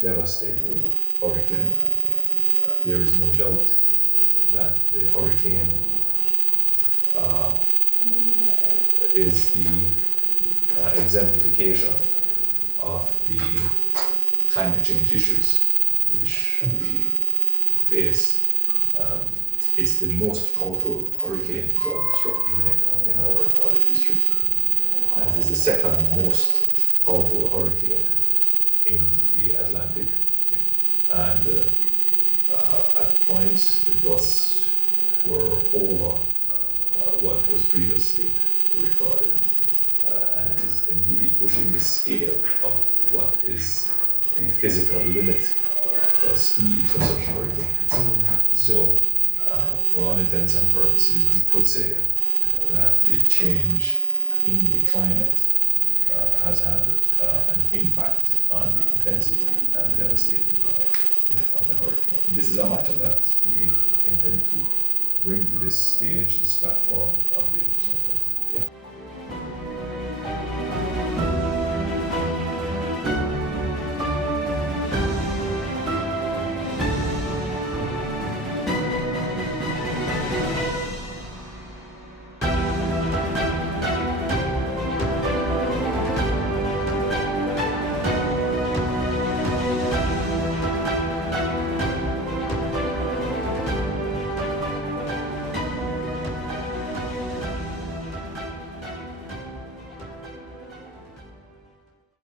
devastating hurricane. There is no doubt that the hurricane is the exemplification of the climate change issues which we face. It's the most powerful hurricane to have struck Jamaica in our recorded history. And it is the second most powerful hurricane in the Atlantic. And at points, the gusts were over what was previously recorded. And it is indeed pushing the scale of what is the physical limit for speed for such hurricanes. So, for all intents and purposes, we could say that the change in the climate has had an impact on the intensity and devastating effect of the hurricane. This is a matter that we intend to bring to this stage, this platform of the G20.